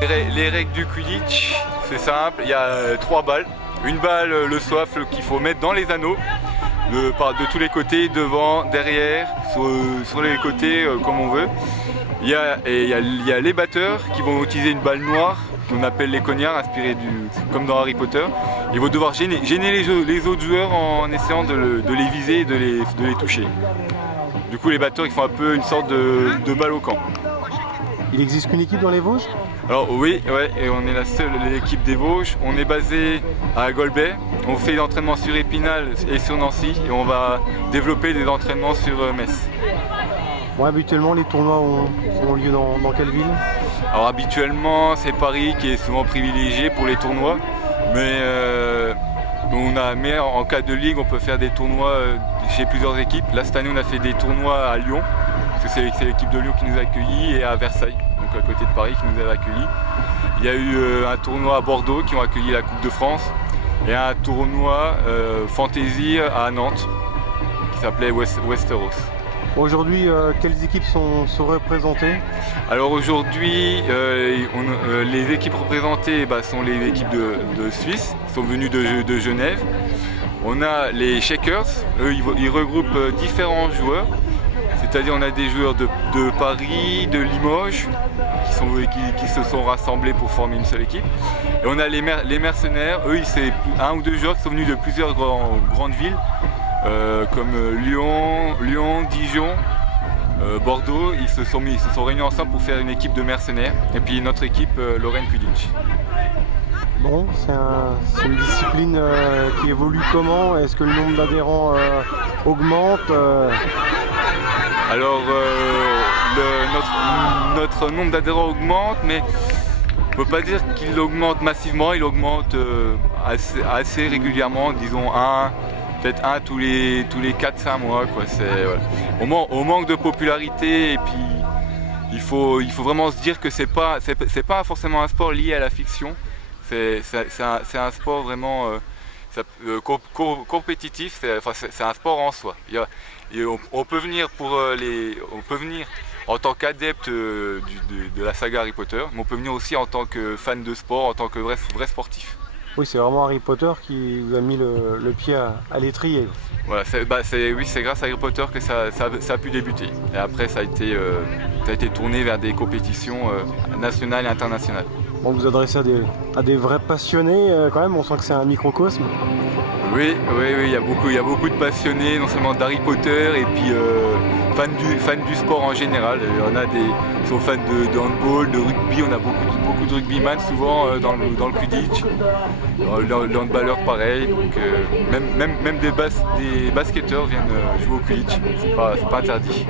Les règles du Quidditch, c'est simple, il y a 3 balles. Une balle, le soifle qu'il faut mettre dans les anneaux, de tous les côtés, devant, derrière, sur les côtés, comme on veut. Il y a les batteurs qui vont utiliser une balle noire, qu'on appelle les cognards, inspirés comme dans Harry Potter. Ils vont devoir gêner les autres joueurs en essayant de les viser et de les toucher. Du coup, les batteurs ils font un peu une sorte de balle au camp. Il existe qu'une équipe dans les Vosges? Alors oui, ouais, et on est la seule équipe des Vosges. On est basé à Golbet. On fait des entraînements sur Épinal et sur Nancy et on va développer des entraînements sur Metz. Bon, habituellement, les tournois ont lieu dans quelle ville? Alors habituellement, c'est Paris qui est souvent privilégié pour les tournois, mais en cas de ligue, on peut faire des tournois chez plusieurs équipes. Là, cette année, on a fait des tournois à Lyon, parce que c'est l'équipe de Lyon qui nous a accueillis, et à Versailles, donc à côté de Paris, qui nous avait accueillis. Il y a eu un tournoi à Bordeaux qui ont accueilli la Coupe de France, et un tournoi fantasy à Nantes, qui s'appelait Westeros. Aujourd'hui, quelles équipes sont représentées? Alors aujourd'hui, les équipes représentées sont les équipes de Suisse, qui sont venues de Genève. On a les Shakers, eux ils regroupent différents joueurs, c'est-à-dire on a des joueurs de Paris, de Limoges, qui se sont rassemblés pour former une seule équipe. Et on a les mercenaires, eux c'est un ou deux joueurs qui sont venus de plusieurs grandes villes, comme Lyon, Dijon, Bordeaux. Ils se sont réunis ensemble pour faire une équipe de mercenaires. Et puis notre équipe, Lorraine Quidditch. Bon, c'est une discipline qui évolue comment? Est-ce que le nombre d'adhérents augmente? Alors, notre nombre d'adhérents augmente, mais on ne peut pas dire qu'il augmente massivement. Il augmente assez régulièrement, disons peut-être un tous les 4-5 mois. Quoi. Voilà. On manque de popularité et puis il faut vraiment se dire que c'est pas forcément un sport lié à la fiction. C'est un sport vraiment compétitif, c'est un sport en soi. On peut venir en tant qu'adepte de la saga Harry Potter, mais on peut venir aussi en tant que fan de sport, en tant que vrai sportif. Oui, c'est vraiment Harry Potter qui vous a mis le pied à l'étrier. Voilà, c'est grâce à Harry Potter que ça a pu débuter. Et après, ça a été tourné vers des compétitions nationales et internationales. Bon, vous adressez à des vrais passionnés quand même, on sent que c'est un microcosme. Oui, il y a beaucoup de passionnés, non seulement d'Harry Potter, et puis fans du sport en général. On a qui sont fans de handball, de rugby, on a beaucoup de rugbyman souvent dans le Quidditch. Le handballeur pareil, donc même des basketteurs viennent jouer au Quidditch, c'est pas interdit.